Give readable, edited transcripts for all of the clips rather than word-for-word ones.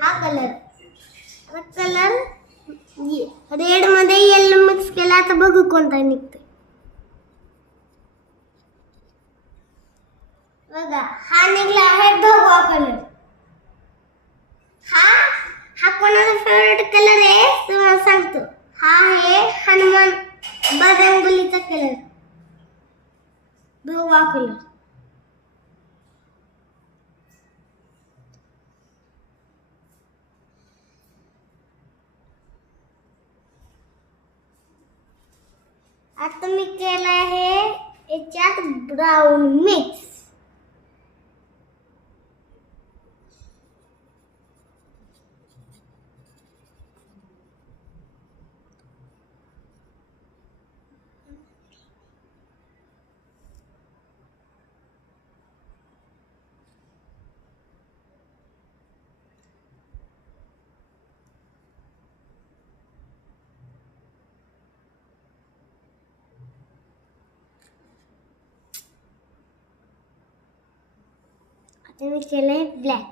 हा colour. Colour red मध्ये yellow mix केला तर बघू कोणता निघतो. बघा हा निघला आहे भगवा कलर. हा हा कोणाचा फेवरेट कलर आहे तुम्हाला सांगतो. हा आहे हनुमान बजरंगबलीचा कलर, भगवा कलर. आता मी केलं आहे याच्यात ब्राऊन मिक्स. आता मी केलंय ब्लॅक.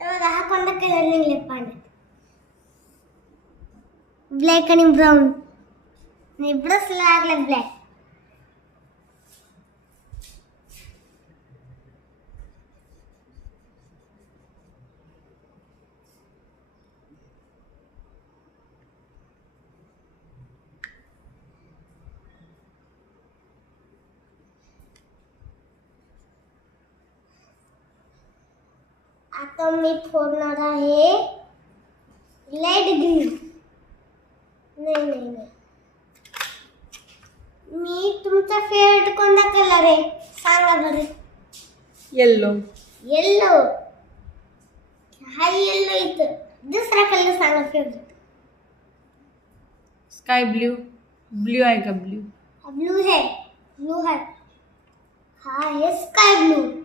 हा कोणता कलर निघले पाण्यात, ब्लॅक आणि ब्राऊन. आणि ब्रश लागला ब्लॅक. आता मी फोडणार आहे लाईट ग्रीन. नाही नाही नाही, मी तुमचा फेवरेट कोणता कलर आहे सांगा बरं. येल्लो. येल्लो. हा येल्लो. इथं दुसरा कलर सांगा फेवरेट. Sky blue. ब्ल्यू आहे का ब्ल्यू? ब्लू है. ब्लू है. हा है स्काई ब्लू.